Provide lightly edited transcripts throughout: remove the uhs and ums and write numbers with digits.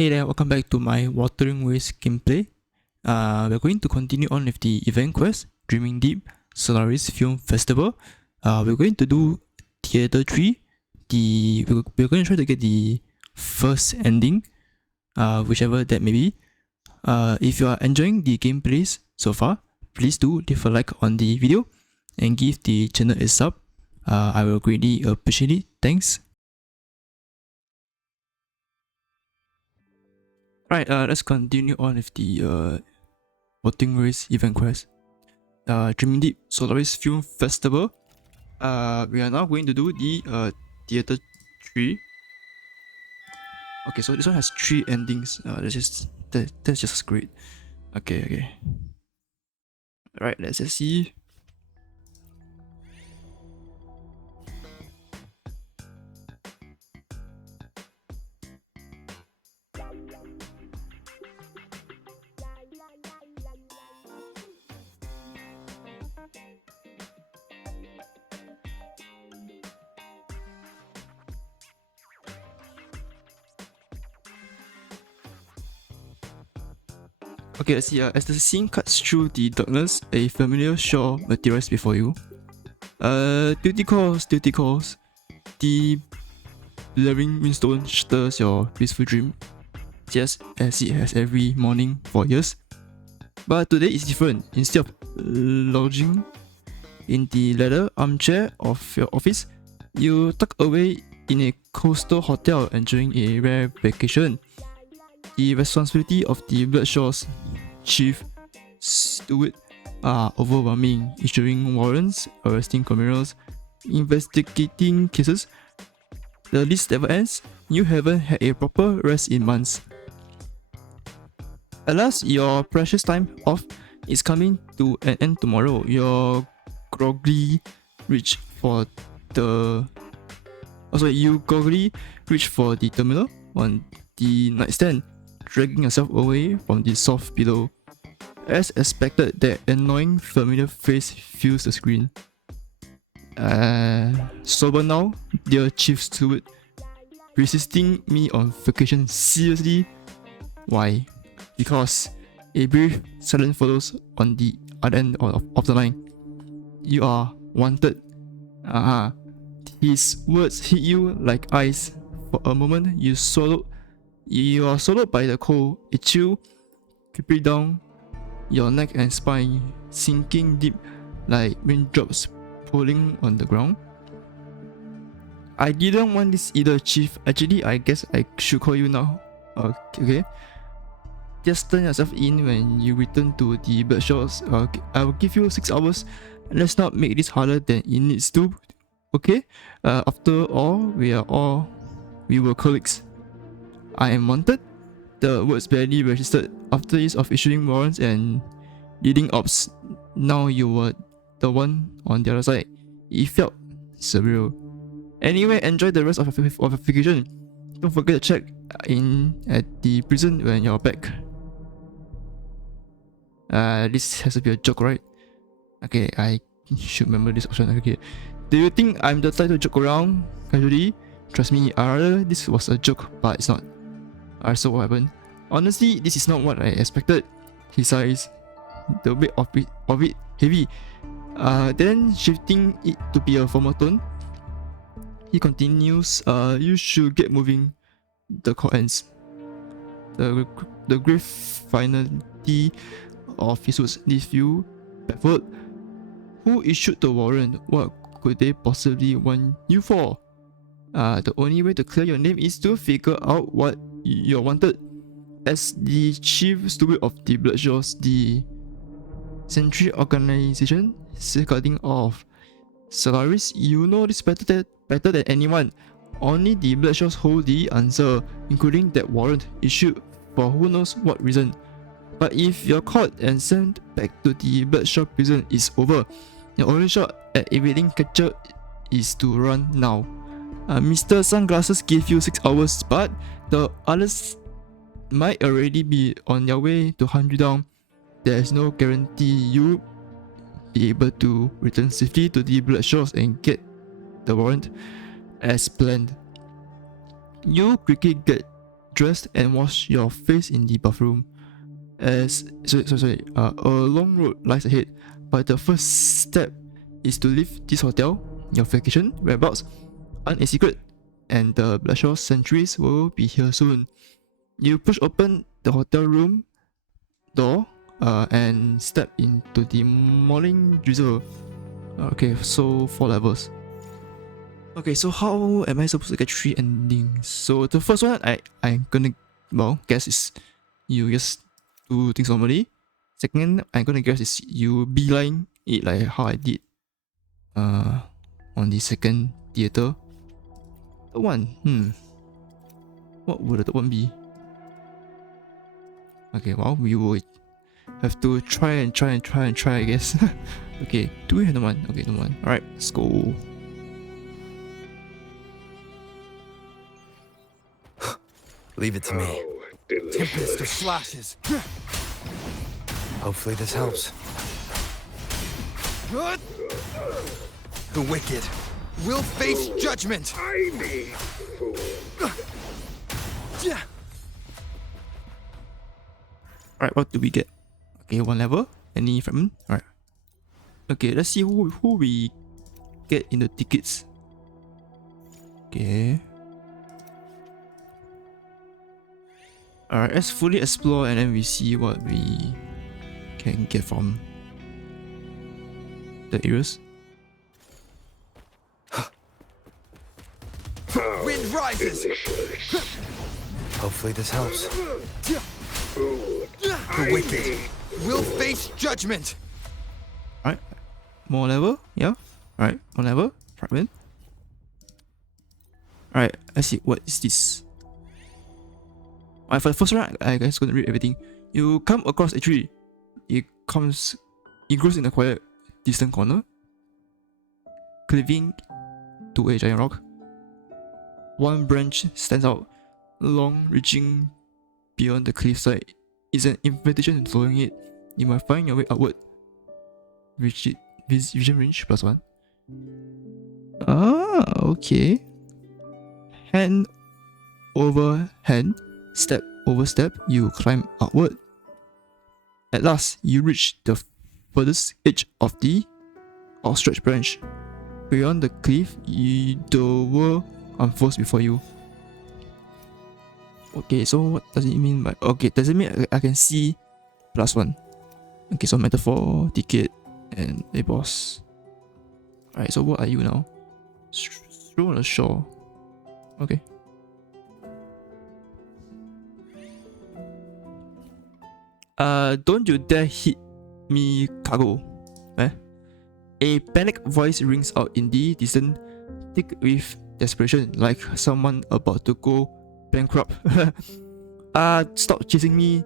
Hey there, welcome back to my Wuthering gameplay. We're going to continue on with the event quest, Dreaming Deep, Solaris Film Festival. We're going to do Theater 3. We're going to try to get the first ending, whichever that may be. If you are enjoying the gameplays so far, please do leave a like on the video and give the channel a sub. I will greatly appreciate it. Thanks. Right, let's continue on with the voting race event quest. Dreaming Deep Solaris Film Festival. We are now going to do the Theater 3. Okay, so this one has 3 endings. That's just great. Okay. Alright, let's just see. Okay, let's see. As the scene cuts through the darkness, a familiar shore materializes before you. Duty calls. The blaring windstone stirs your peaceful dream, just as it has every morning for years. But today is different. Instead of lounging in the leather armchair of your office, you tuck away in a coastal hotel enjoying a rare vacation. The responsibility of the Bloodshaw's chief steward are overwhelming, issuing warrants, arresting criminals, investigating cases. The list never ends. You haven't had a proper rest in months. Alas, your precious time off is coming to an end tomorrow. You groggily reach for the terminal on the nightstand, dragging yourself away from the soft pillow. As expected, that annoying familiar face fills the screen. Sober now, dear chief steward. Resisting me on vacation, seriously? Why? Because a brief silence follows on the other end of the line. You are wanted. His words hit you like ice. For a moment, you are swallowed by the cold. A chill creeping down your neck and spine, sinking deep like raindrops falling on the ground. I didn't want this either, chief. Actually, I guess I should call you now. Okay. Just turn yourself in when you return to the Bloodshaw's. I will give you 6 hours. Let's not make this harder than it needs to. Okay? After all, we were colleagues. I am wanted. The words barely registered. After years of issuing warrants and leading ops, now you were the one on the other side. It felt surreal. Anyway, enjoy the rest of your vacation. Don't forget to check in at the prison when you're back. This has to be a joke, right? Okay, I should remember this option. Okay. Do you think I'm the type to joke around casually? Trust me, this was a joke, but it's not. So what happened? Honestly, this is not what I expected. He sighs, the weight of it heavy. Then shifting it to be a formal tone, he continues, you should get moving. The call ends. The grave finality of his words leaves you baffled. Who issued the warrant? What could they possibly want you for? The only way to clear your name is to figure out what you're wanted. As the chief steward of the Bloodshaw's, the Sentry organization safeguarding of Solaris, you know this better than anyone. Only the Bloodshaw's hold the answer, including that warrant issued for who knows what reason. But if you're caught and sent back to the Bloodshaw prison, it's over. The only shot at evading capture is to run now. Mr. Sunglasses gave you 6 hours, but the others might already be on their way to hunt you down. There is no guarantee you'll be able to return safely to the Bloodshaws and get the warrant as planned. You quickly get dress and wash your face in the bathroom. A long road lies ahead, but the first step is to leave this hotel. Your vacation whereabouts aren't a secret, and the Blashore sentries will be here soon. You push open the hotel room door and step into the morning drizzle. Okay, so 4 levels. Okay, so how am I supposed to get 3 endings? So the first one I'm gonna guess is you just do things normally. Second, I'm gonna guess is you beeline it like how I did on the second theater. Third one, what would the third one be? Okay, well, we will have to try, I guess. Okay, do we have the one? Okay, the one. Alright, let's go. Leave it to me. Tempest of slashes. Hopefully this helps. The wicked will face judgment. Alright, what do we get? Okay, 1 level. Any fragment? Alright. Okay, let's see who we get in the tickets. Okay. Alright, let's fully explore and then we see what we can get from the areas. Wind rises. Hopefully this helps. The wicked will face judgment. Alright, more level, yeah. Alright, more level, fragment. Alright, let's see, what is this? Alright, for the first round, I guess gonna read everything. You come across a tree. It grows in a quiet, distant corner, cleaving to a giant rock. One branch stands out, long, reaching beyond the cliffside. It's an invitation to following it. You might find your way upward. Vision range +1. Ah, okay. Hand over hand, step over step, you climb upward. At last, you reach the furthest edge of the outstretched branch. Beyond the cliff, the world unfolds before you. Okay, so what does it mean by... Okay, does it mean I can see +1? Okay, so metaphor, ticket, and a boss. Alright, so what are you now? Stroll on the shore. Okay. Don't you dare hit me, cargo. A panicked voice rings out in the distance, thick with desperation, like someone about to go bankrupt. Stop chasing me.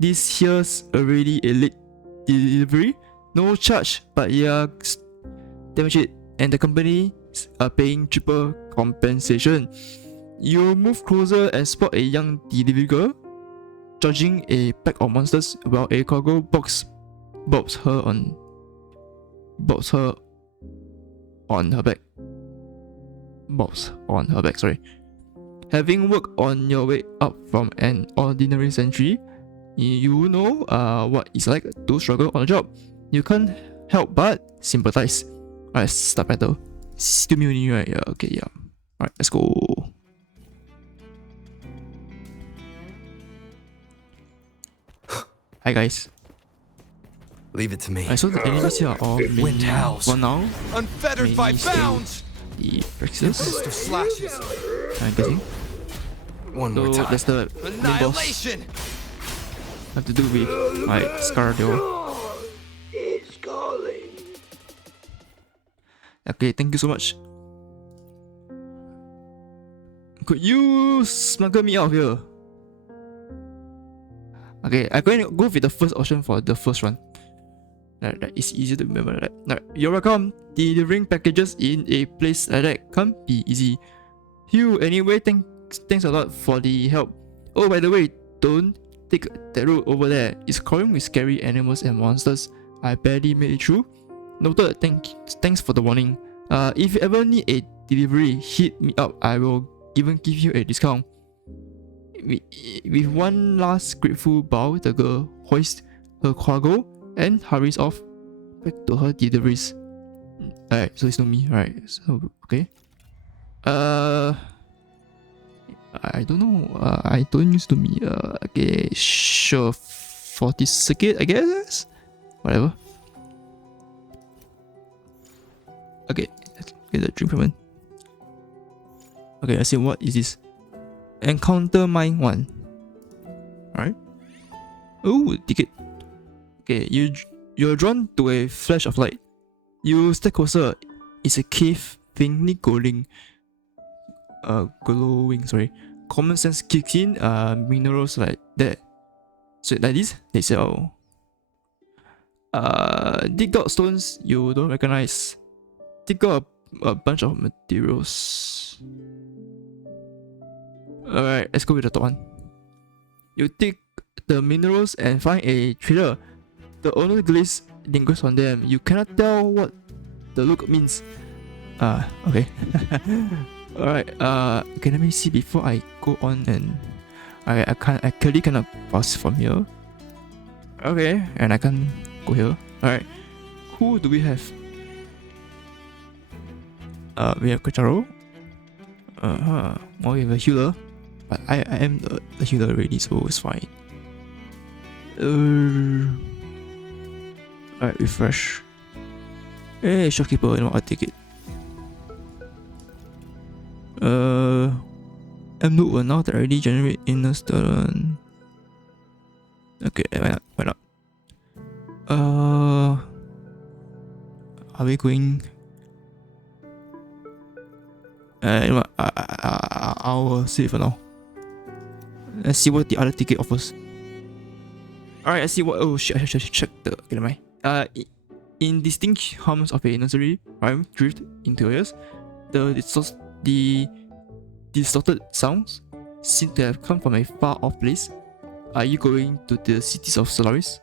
This here's already a late delivery. No charge, but yeah, damage it. And the company are paying triple compensation. You move closer and spot a young delivery girl charging a pack of monsters while a cargo box bobs her on her back. Sorry. Having worked on your way up from an ordinary sentry, you know what it's like to struggle on a job. You can't help but sympathize. Alright, start battle. Still muni, right? Yeah, okay, yeah. Alright, let's go. Hi guys. Leave it to me. I saw the enemies here are all Wind howls. One now. Unfettered by bounds. The Brexit. Slashes. I'm guessing. One more So time. that's the main boss. Annihilation. Have to do with Scardio. Okay, thank you so much. Could you smuggle me out of here? Okay, I'm going to go with the first option for the first run. That is easier to remember. Right. You're welcome. Delivering packages in a place like that can't be easy. Hugh, anyway, thanks a lot for the help. Oh, by the way, don't take that road over there. It's crawling with scary animals and monsters. I barely made it through. Noted. Thanks for the warning. If you ever need a delivery, hit me up. I will even give you a discount. with one last grateful bow, the girl hoists her cargo and hurries off back to her deliveries. Alright, so it's not me, right? So okay. I don't know. I don't use to me. Okay, sure. 40 circuit, I guess. Whatever. Okay, let's get the drink payment. Okay, let's see what is this. Encounter mine 1. Alright. Oh, ticket. Okay, you're drawn to a flash of light. You step closer. It's a cave faintly glowing. Sorry. Common sense kicks in. Minerals like that. So like this, they sell. Dig out stones you don't recognize. Dig out a bunch of materials. Alright, let's go with the top one. You take the minerals and find a trader. The owner glaze lingers on them. You cannot tell what the look means. Okay. Alright, okay, let me see before I go on and I clearly cannot pass from here. Okay, and I can't go here. Alright. Who do we have? We have Kacharo. We have a healer. But I am the healer already, so it's fine. Alright, refresh. Hey, shopkeeper, you know, I'll take it. M-Loop will now already generate inner stern. Okay, why not? Are we going? You know what? I'll save for now. Let's see what the other ticket offers. Alright, let's see what. Oh shit, I should check the. Okay, never mind. In distinct hums of a nursery rhyme drift into your ears, the distorted sounds seem to have come from a far off place. Are you going to the cities of Solaris?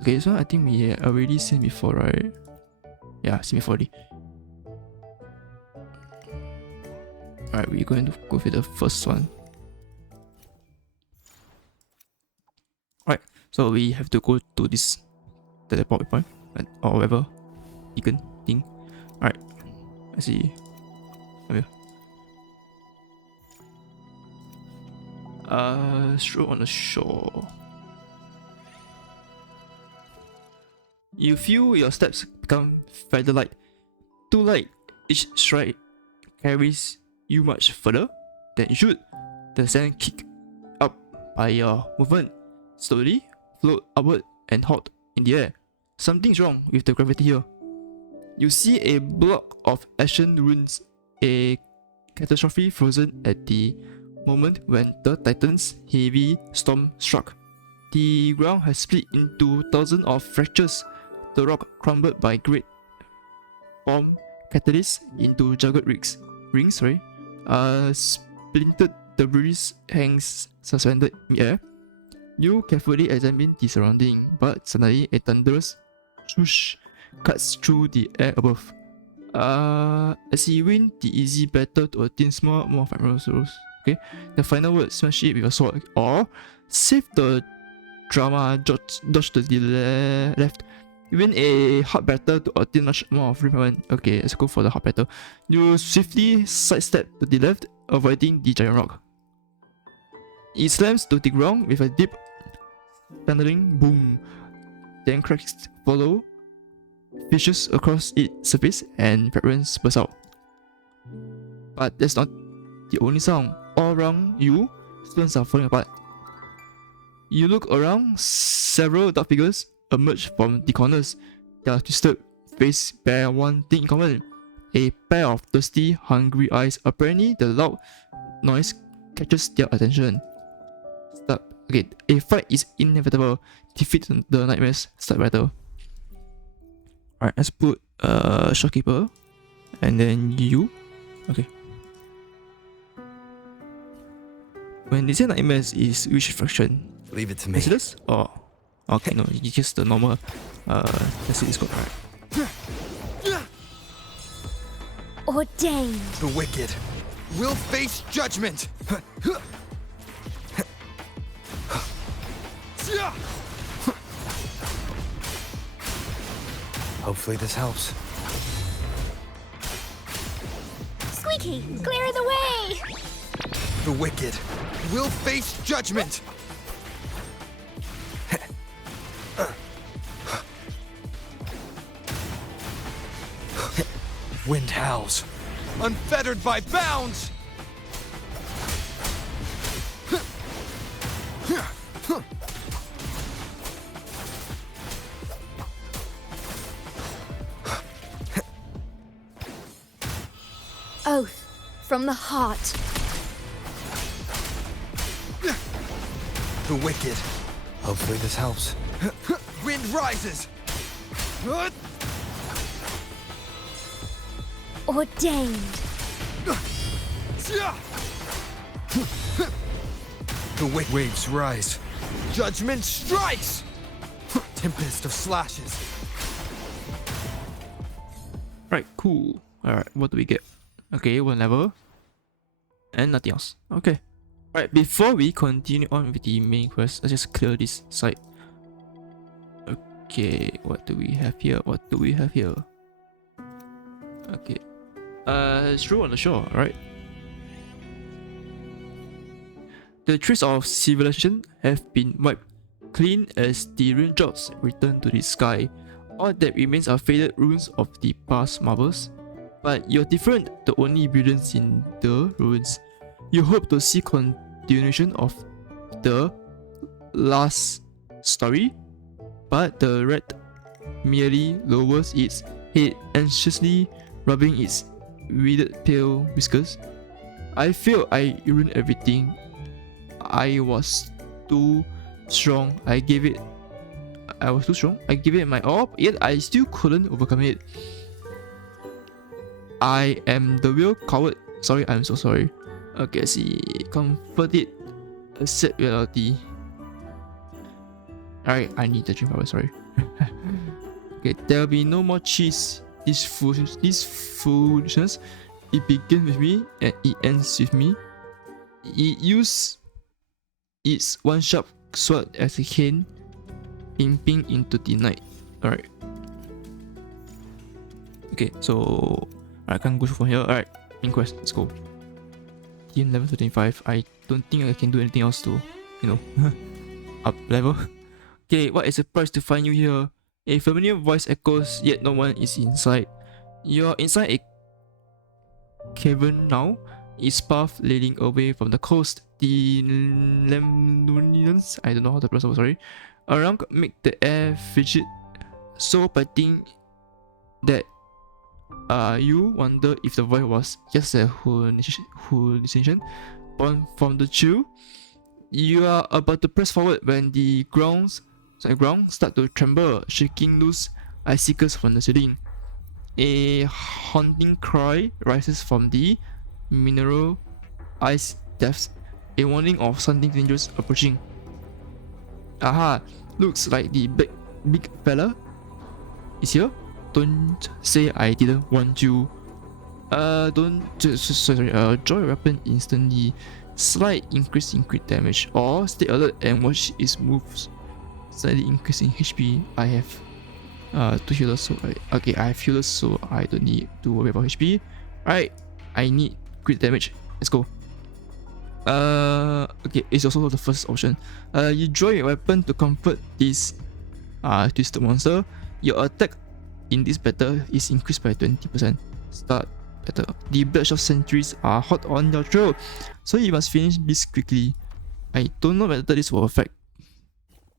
Okay, so I think we already seen before, right? Yeah, seen before already. Alright, we're going to go for the first one. Alright, so we have to go to this teleport point or whatever beacon thing. Alright, let's see. Come here. Stroll on the shore. You feel your steps become feather light. Too light, each stride carries you much further than it should. The sand kick up by your movement. Slowly float upward and halt in the air. Something's wrong with the gravity here. You see a block of ashen ruins, a catastrophe frozen at the moment when the Titan's heavy storm struck. The ground has split into thousands of fractures. The rock crumbled by great bomb catalysts into jagged rings. Splintered debris hangs suspended in the air. You carefully examine the surrounding, but suddenly a thunderous swoosh cuts through the air above. As he wins the easy battle to attain small more ephemeral sorrows. Okay, the final word: smash it with a sword, or save the drama, dodge to the left. Win a hard battle to attain much more of repayment. Okay, let's go for the hard battle. You swiftly sidestep to the left, avoiding the giant rock. It slams to the ground with a deep, thundering boom. Then cracks follow, fishes across its surface, and fragments burst out. But that's not the only sound. All around you, stones are falling apart. You look around, several dark figures emerge from the corners. Their twisted faces bear one thing in common: a pair of thirsty, hungry eyes. Apparently, the loud noise catches their attention. Start. Okay, a fight is inevitable. Defeat the nightmares. Start battle. Alright, let's put shopkeeper, and then you. Okay. When they say nightmares is which fraction? Leave it to me. Is this? Oh. Okay, no, it's just the normal. Let's see this code. Alright. Ordained. The wicked will face judgment. Hopefully this helps. Squeaky, clear the way! The wicked will face judgment! Wind howls, unfettered by bounds! Oath from the heart. The wicked. Hopefully this helps. Wind rises! Ordained. The waves rise. Judgment strikes! Tempest of slashes. Right, cool. Alright, what do we get? Okay, one level. And nothing else. Okay. Alright, before we continue on with the main quest, let's just clear this side. Okay, what do we have here? What do we have here? Okay. It's true on the shore, right? The traces of civilization have been wiped clean as the raindrops return to the sky. All that remains are faded ruins of the past marvels. But you're different, the only brilliance in the ruins. You hope to see continuation of the last story, but the rat merely lowers its head, anxiously rubbing its withered pale whiskers. I feel I ruined everything. I was too strong. I was too strong. I gave it my all, yet I still couldn't overcome it. I am the real coward. Sorry, I'm so sorry. Okay, see. Comfort it. Accept reality. Alright, I need the dream power, sorry. Okay, there'll be no more cheese. This foolishness. It begins with me and it ends with me. It used its one sharp sword as a cane, pimping into the night. Alright. Okay, so I can't go from here. Alright, main quest, let's go. Team level 35. I don't think I can do anything else to, up level. Okay, what a surprise to find you here. A familiar voice echoes, yet no one is inside. You're inside a cavern now, its path leading away from the coast. The lemurians, I don't know how to pronounce it, sorry, around make the air frigid, so biting that you wonder if the voice was just a hallucination born from the chill. You are about to press forward when the ground start to tremble, shaking loose icicles from the ceiling. A haunting cry rises from the mineral ice depths, a warning of something dangerous approaching. Aha! Looks like the big fella is here. Don't say I didn't want you. Sorry. Draw your weapon instantly. Slight increase in crit damage, or stay alert and watch its moves. Slightly increase in HP. I have 2 healers, so I have healers, so I don't need to worry about HP. Alright, I need crit damage. Let's go. Okay, it's also the first option. You draw your weapon to comfort this twisted monster. Your attack in this battle is increased by 20%. Start battle. The bloodshot sentries are hot on your trail, so you must finish this quickly. I don't know whether this will affect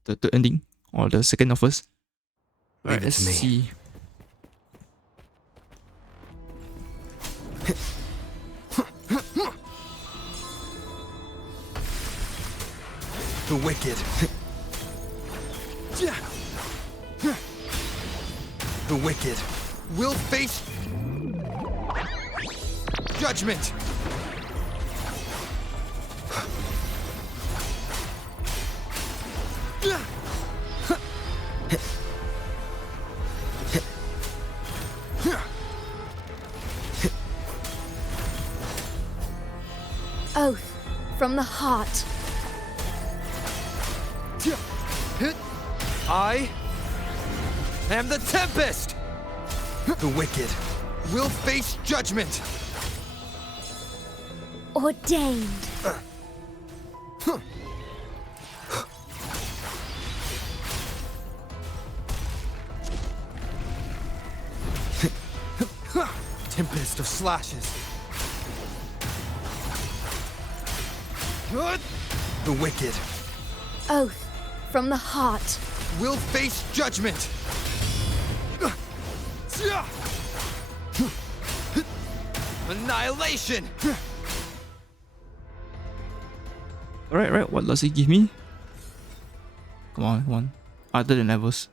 the ending or the second of first. Alright, let's see. The wicked. The wicked will face judgment. Oath from the heart. I am the Tempest! The wicked will face judgment! Ordained. Tempest of slashes. The wicked Oath from the heart. will face judgment! Annihilation! Right. What does it give me? Come on. Other than levels.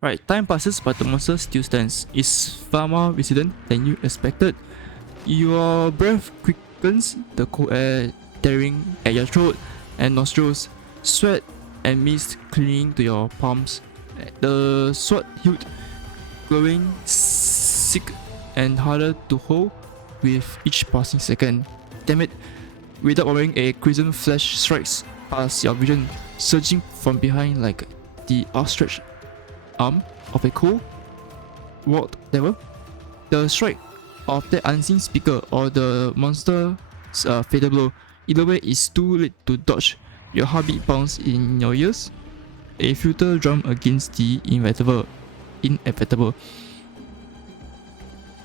Right, time passes but the monster still stands. It's far more resilient than you expected. Your breath quickens, the cold air tearing at your throat and nostrils, sweat and mist clinging to your palms. The sword hilt growing sick and harder to hold with each passing second. Damn it, without worrying, a crimson flash strikes past your vision, surging from behind like the outstretched arm of a cold walled devil. The strike of the unseen speaker or the monster's fatal blow. Either way, it's too late to dodge. Your heartbeat pounds in your ears, a futile drum against the inevitable.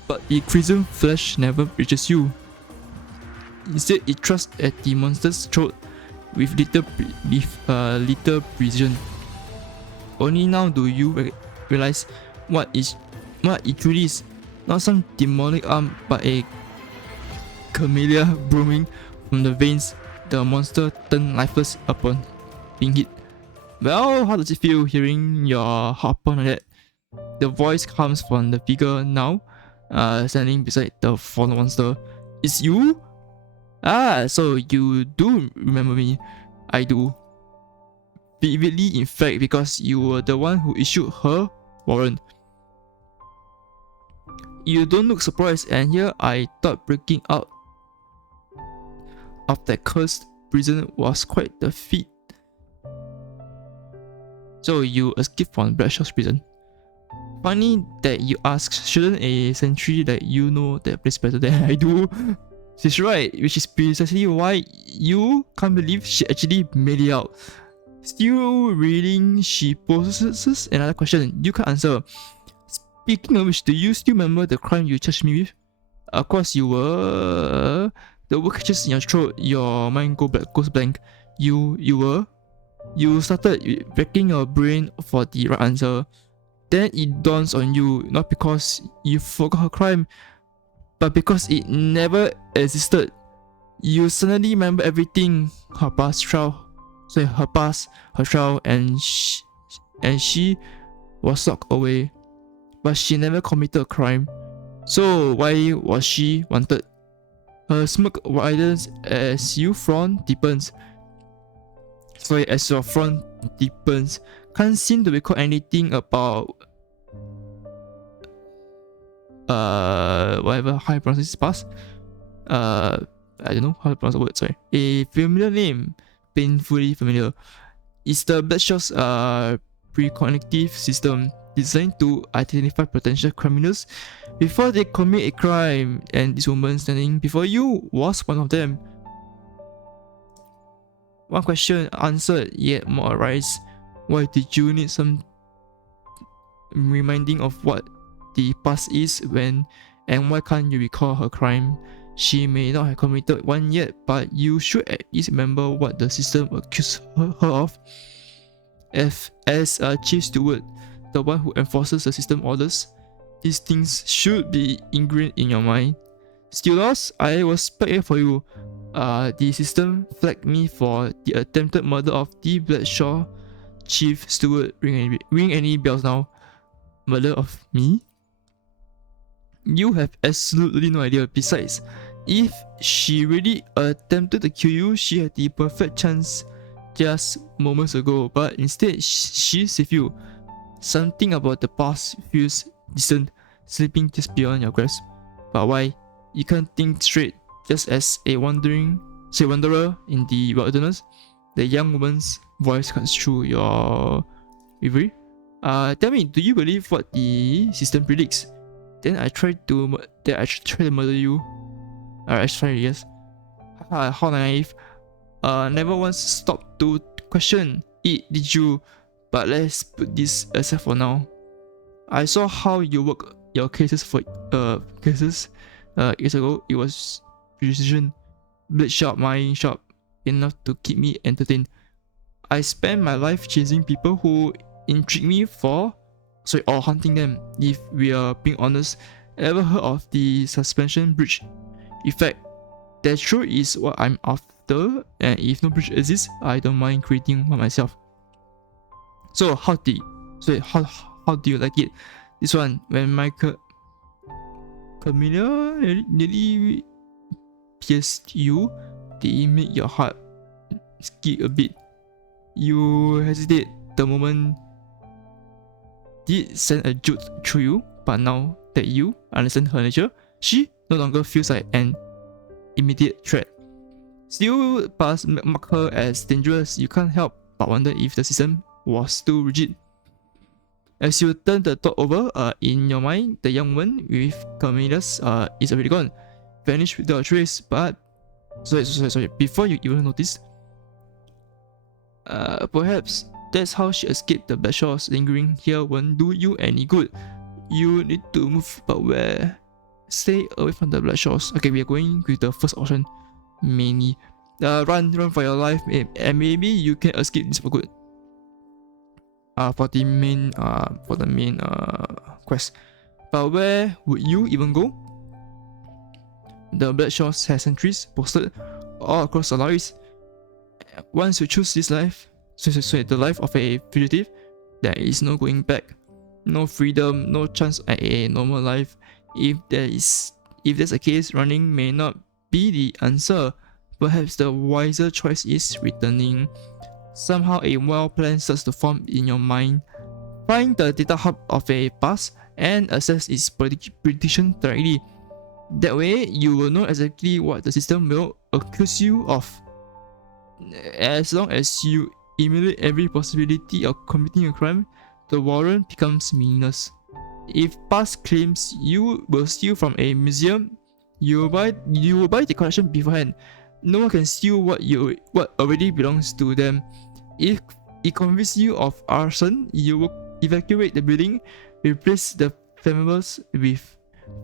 But the crimson flash never reaches you. Instead, it thrusts at the monster's throat with little precision. Only now do you realize what it truly is. Not some demonic arm, but a camellia blooming from the veins. The monster turned lifeless upon being hit. Well, how does it feel hearing your heart pound like that? The voice comes from the figure now, standing beside the fallen monster. It's you? Ah, so you do remember me. I do. Vividly, in fact, because you were the one who issued her warrant. You don't look surprised, and here I thought breaking out of that cursed prison was quite the feat. So you escaped from Bloodshot's prison. Funny that you ask, shouldn't a sentry like you know that place better than I do? She's right, which is precisely why you can't believe she actually made it out. Still reading, she poses another question you can answer. Speaking of which, do you still remember the crime you charged me with? Of course you were. The word catches in your throat, your mind goes blank. You started racking your brain for the right answer. Then it dawns on you, not because you forgot her crime, but because it never existed. You suddenly remember everything, her trial, and she was locked away. But she never committed a crime. So why was she wanted? Her smirk widens as your frown deepens. Can't seem to recall anything about whatever how I pronounce this past. I don't know how to pronounce the word, sorry. A familiar name. Painfully familiar. It's the Bloodshot's precognitive system designed to identify potential criminals before they commit a crime, and this woman standing before you was one of them. One question answered, yet more arise. Why did you need some reminding of what the past is when, and why can't you recall her crime? She may not have committed one yet, but you should at least remember what the system accused her of. As a chief steward, the one who enforces the system orders, these things should be ingrained in your mind. Still lost? I was back here for you. The system flagged me for the attempted murder of the Bloodshot chief steward. Ring any bells now? Murder of me? You have absolutely no idea. Besides, if she really attempted to kill you, she had the perfect chance just moments ago, but instead she saved you. Something about the past feels distant, slipping just beyond your grasp. But why? You can't think straight, just as a wanderer in the wilderness. the young woman's voice comes through your reverie. Tell me, do you believe what the system predicts? Then I try to murder you. I try, yes. How naive. Never once stopped to question it, did you? But let's put this aside for now. I saw how you work your cases years ago. It was precision, blade sharp, mind sharp, enough to keep me entertained. I spent my life chasing people who intrigue me or hunting them. If we are being honest, ever heard of the suspension bridge effect? That sure is what I'm after, and if no bridge exists, I don't mind creating one myself. So how do you like it? This one, when Michael Camilla nearly pierced you, did it make your heart skip a bit? You hesitate the moment did send a jolt through you, but now that you understand her nature, she no longer feels like an immediate threat. Still, past mark her as dangerous. You can't help but wonder if the system was too rigid. As you turn the thought over, in your mind, the young woman with Camilla's is already gone, vanished without a trace. But sorry. Before you even notice, perhaps that's how she escaped the bad shores. Lingering here won't do you any good. You need to move, but where? Stay away from the black shores. Okay, we are going with the first option, mainly. Run for your life, and maybe you can escape this for good. For the main quest. But where would you even go? The black shores has sentries posted all across Solaris. Once you choose this life, the life of a fugitive, there is no going back. No freedom, no chance at a normal life. If that's the case, running may not be the answer. Perhaps the wiser choice is returning. Somehow a wild plan starts to form in your mind. Find the data hub of a past and assess its prediction directly. That way, you will know exactly what the system will accuse you of. As long as you eliminate every possibility of committing a crime, the warrant becomes meaningless. If past claims you will steal from a museum, you will buy the collection beforehand. No one can steal what already belongs to them. If it convinces you of arson, you will evacuate the building, replace the flammables with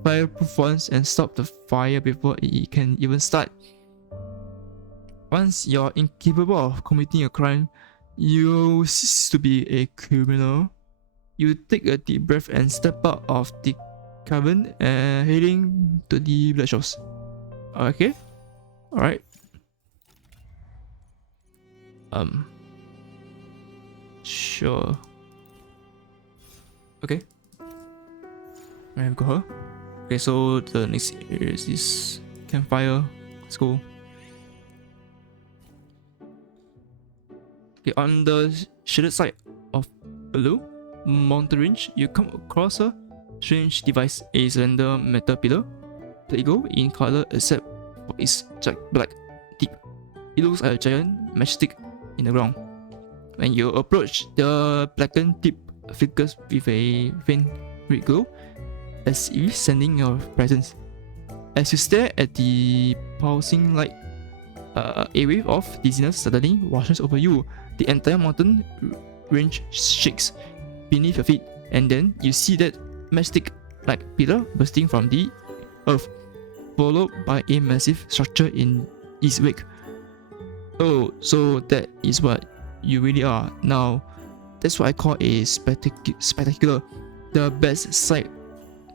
fireproof ones, and stop the fire before it can even start. Once you're incapable of committing a crime, you cease to be a criminal. You take a deep breath and step out of the cavern, heading to the black shores. Okay, all right. Sure. Okay. I've got her. Okay, so the next area is this campfire. Let's go. Okay, on the shaded side of below mountain range, you come across a strange device, a slender metal pillar, plago in color except for its jet black tip. It looks like a giant matchstick in the ground. When you approach, the blackened tip flickers with a faint red glow, as if sending your presence. As you stare at the pulsing light, a wave of dizziness suddenly washes over you. The entire mountain range shakes beneath your feet, and then you see that matchstick-like pillar bursting from the earth, followed by a massive structure in its wake. Oh, so that is what you really are now. That's what I call a spectacular. The best sight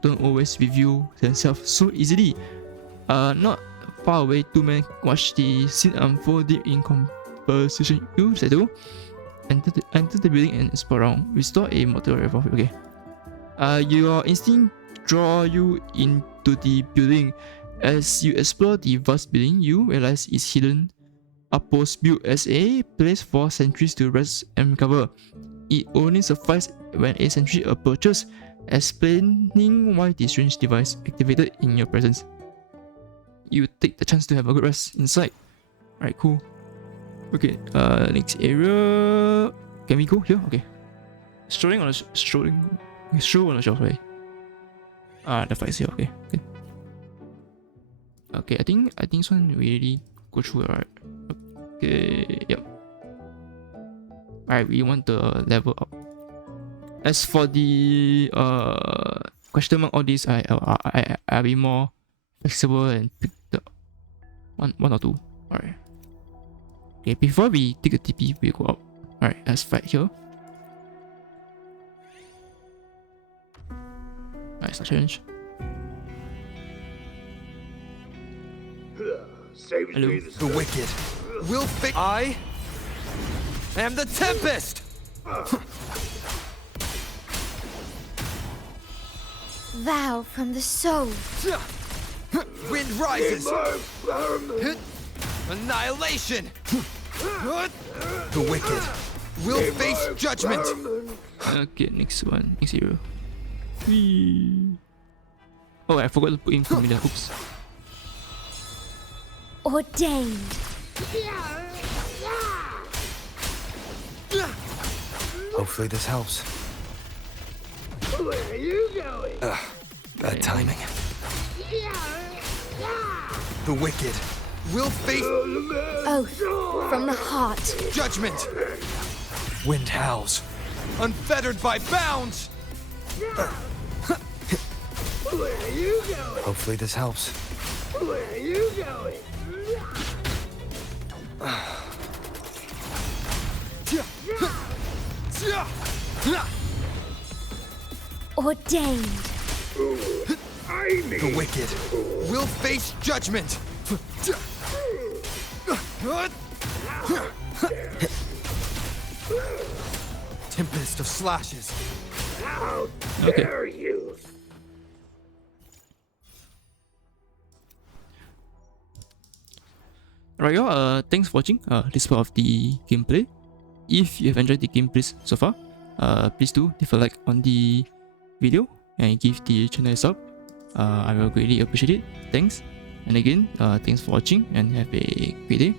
don't always reveal themselves so easily. Not far away, two men watch the scene unfold deep in conversation. You settle, enter the building and explore around. Restore a motor revolver. Okay. Your instinct draw you into the building. As you explore the vast building, you realize it's hidden outpost built as a place for sentries to rest and recover. It only suffices when a sentry approaches, explaining why the strange device activated in your presence. You take the chance to have a good rest inside. Alright, cool. Okay, next area. Can we go here? Okay. Stroll on the shelf, right? The fight's here, okay. Good. Okay, I think this one we already go through it, right? Okay, yep. Alright, we want the level up. As for the question mark, all these I'll be more flexible and pick the one or two. Alright. Okay, before we take a TP, we go up. Alright, let's fight here. Alright, start challenge. Hello. The wicked will fix. I am the Tempest! Vow from the soul. Wind rises! Annihilation! The wicked will face judgment! Okay, next one. Next hero. Whee. Oh, I forgot to put in familiar. Oops. Ordained. Hopefully this helps. Where are you going? Bad timing. The wicked will face Oath from the heart. judgment! Wind howls, unfettered by bounds! Where are you going? Hopefully this helps. Where are you going? Ordained. I need The wicked will face judgment! Tempest of slashes. how Okay. dare you? Alright, y'all. Thanks for watching this part of the gameplay. If you have enjoyed the gameplay so far, please do leave a like on the video and give the channel a sub. I will greatly appreciate it. Thanks. And again, thanks for watching and have a great day.